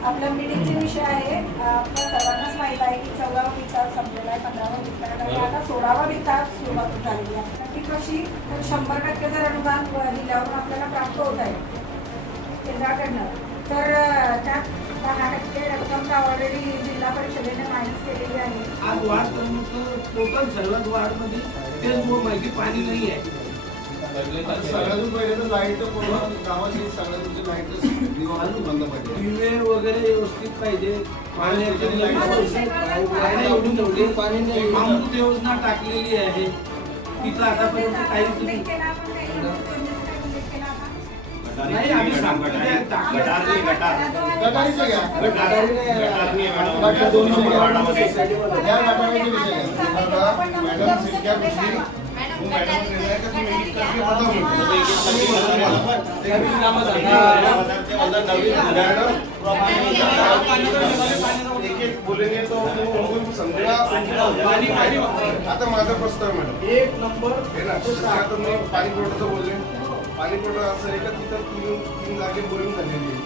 आपल्या मीटिंगचे विषय आहे. आपल्या सर्वांनाच माहित आहे की 14वा विचार संपलेला आहे, 15वा विचार आणि आता 16वा विचार सुरुवात झालेली आहे. ती कशी तर 100% जर अनुदान दिल्यावर आपल्याला प्राप्त होत आहे केंद्राकडनं, तर त्यात 10% रक्कम ऑलरेडी जिल्हा परिषदेने माहिती केलेली आहे. आज वाढ टोटल सर्वात वाढमध्ये तेच मूळ माहिती पाणी नाही आहे. सगळ्यातून पहिले तर लाईट गावाची सगळ्यातून लाईट बंद पाहिजे, दिवे वगैरे व्यवस्थित पाहिजे, पाण्याची अमृत योजना टाकलेली आहे तिथं आतापर्यंत काहीच नाही. आम्ही बोलेंगे तो समजेगा. आता माझा प्रश्न आहे मॅडम, 1 नंबर मी पाणी पुरवठ्याचं बोलले. पाणी पुरवठा असं आहे का तिथं तीन जागे बोरिंग झालेली आहे,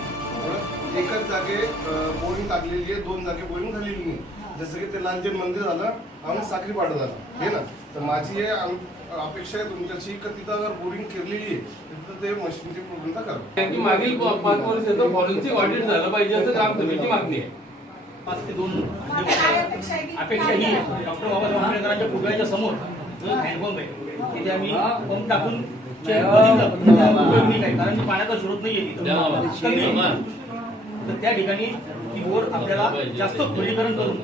एकच जागे बोरिंग टाकलेली आहे, 2 जागे बोरिंग झालेली नाही. जसं की ते लालचंद मंदिर झालं आणि साखरीपाडा झालं हे ना. तर माझी अपेक्षा आहे तुमच्याशी की तिथं जर बोरिंग केलेली आहे तिथं ते मशीनची पूर्णता करा. मागील 5 वर्षाचं फॉरेन्सिक ऑडिट झालं पाहिजे असं ग्रामसभेची मागणी आहे. 5 ते 2 अपेक्षा ही डॉक्टर बाबासाहेब आंबेडकरांच्या पुतळ्याच्या समोर हँडपंप आहे, तिथे आम्ही पंप टाकून कारण पाण्याचा स्रोत नाहीये तिथं, तर त्या ठिकाणी ती बोर आपल्याला जास्त खोलीकरण करून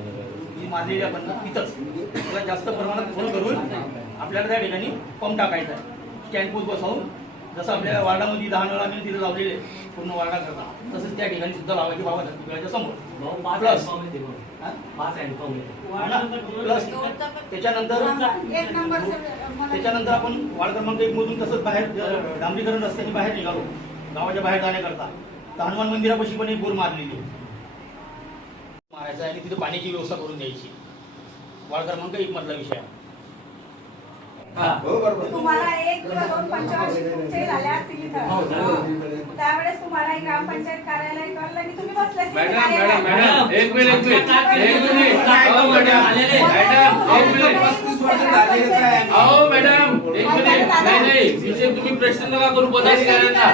मारलेली आपण तिथंच त्याला जास्त प्रमाणात खोल करून आपल्याला त्या ठिकाणी पंप टाकायचा आहे. स्टँड पोस्ट बसवून जसं आपल्या वार्डामध्ये 10 नळ आम्ही तिथे लावलेले पूर्ण वार्डा करता, तसंच त्या ठिकाणी सुद्धा लावायची बाबासाहेब पुतळ्याच्या समोर. त्याच्यानंतर आपण वार्ड क्रमांक 1 मधून तसंच बाहेर डांबरीकरण रस्त्याने बाहेर निघालो गावाच्या बाहेर जाण्याकरता, तर हनुमान मंदिरापाशी पण एक बोर मारलेली मारायचा आणि तिथे पाण्याची व्यवस्था करून द्यायची. वार्ड क्रमांक 1 मधला विषय आहे. तुम्हाला 1 किंवा 2 पंचवार्षिक तुमचे झाले असतील इथं, त्यावेळेस तुम्हाला ग्रामपंचायत कार्यालय कळलं की तुम्ही बसले. मॅडम एक मिनिट नाही विषय तुम्ही प्रश्न नका करू पदाधिकाऱ्यांना.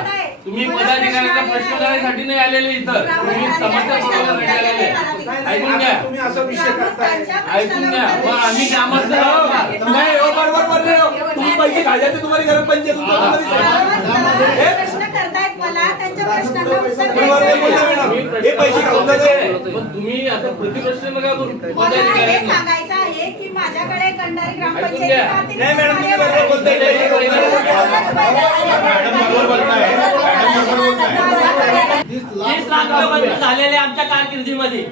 तुम्ही पदाधिकाऱ्यांना प्रश्न करण्यासाठी नाही आलेले इथं, तुम्ही समस्या सोडवण्यासाठी आलेले. ऐकून घ्या, तुम्ही असा विषय करताय, ऐकून घ्या. मग आम्ही ग्रामस्थ तुम्ही पैसे काढायचे तुम्हाला ग्रामपंचायत प्रश्न करतायत मला, त्यांच्या प्रश्नांना उत्तर तुम्ही आता प्रतिप्रश्न नका करू. मला हे सांगायचं आहे की माझ्याकडे कंडारी ग्रामपंचायत झालेले आमच्या कारकिर्दीमध्ये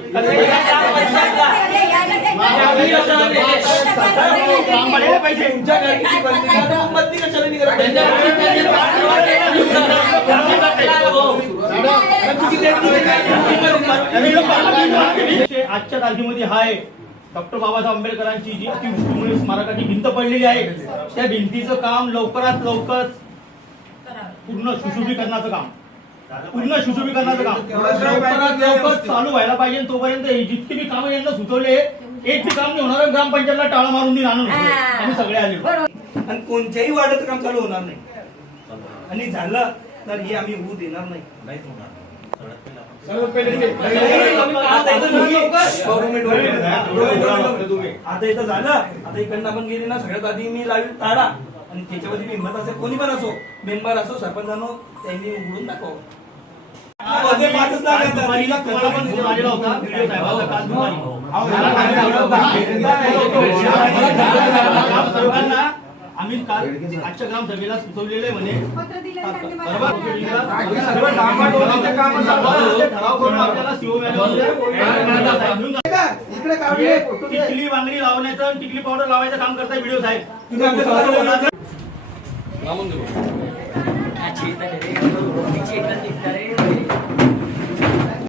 आजच्या तारखेमध्ये हाय डॉक्टर बाबासाहेब आंबेडकरांची जी अतिवृष्टीमुळे स्मारकाची भिंत पडलेली आहे, त्या भिंतीचं काम लवकरात लवकर पूर्ण सुशोभीकरणाचं काम लवकरात लवकर चालू व्हायला पाहिजे. तोपर्यंत जितकी मी कामं यांना सुचवले एक बी काम नाही होणार. ग्रामपंचायतला टाळा मारून देऊन आणून आम्ही सगळे आले आणि कोणत्याही वार्डाचं काम चालू होणार नाही. आणि झालं तर हे आम्ही होऊ देणार नाही. आता इथं झालं, आता इकडनं आपण गेली ना, सगळ्यात आधी मी लावी ताडा आणि त्याच्यामध्ये मेंबर असेल, कोणी पण असो, मेंबर असो, सरपंचानो, त्यांनी उघडून दाखव. आम्ही काल आजच्या ग्रामसभेला सुचवलेले म्हणे ठराव करून आपल्याला सीओ मॅडम इकडे काढले फोटो घे. टिकली बांगडी लावण्याचं आणि टिकली पावडर लावायचं काम करताय व्हिडिओ साहेब. तुम्ही आमच्या समोर लावून देऊ. हा चेतन आहे रे. तिची एकदा निघणार आहे.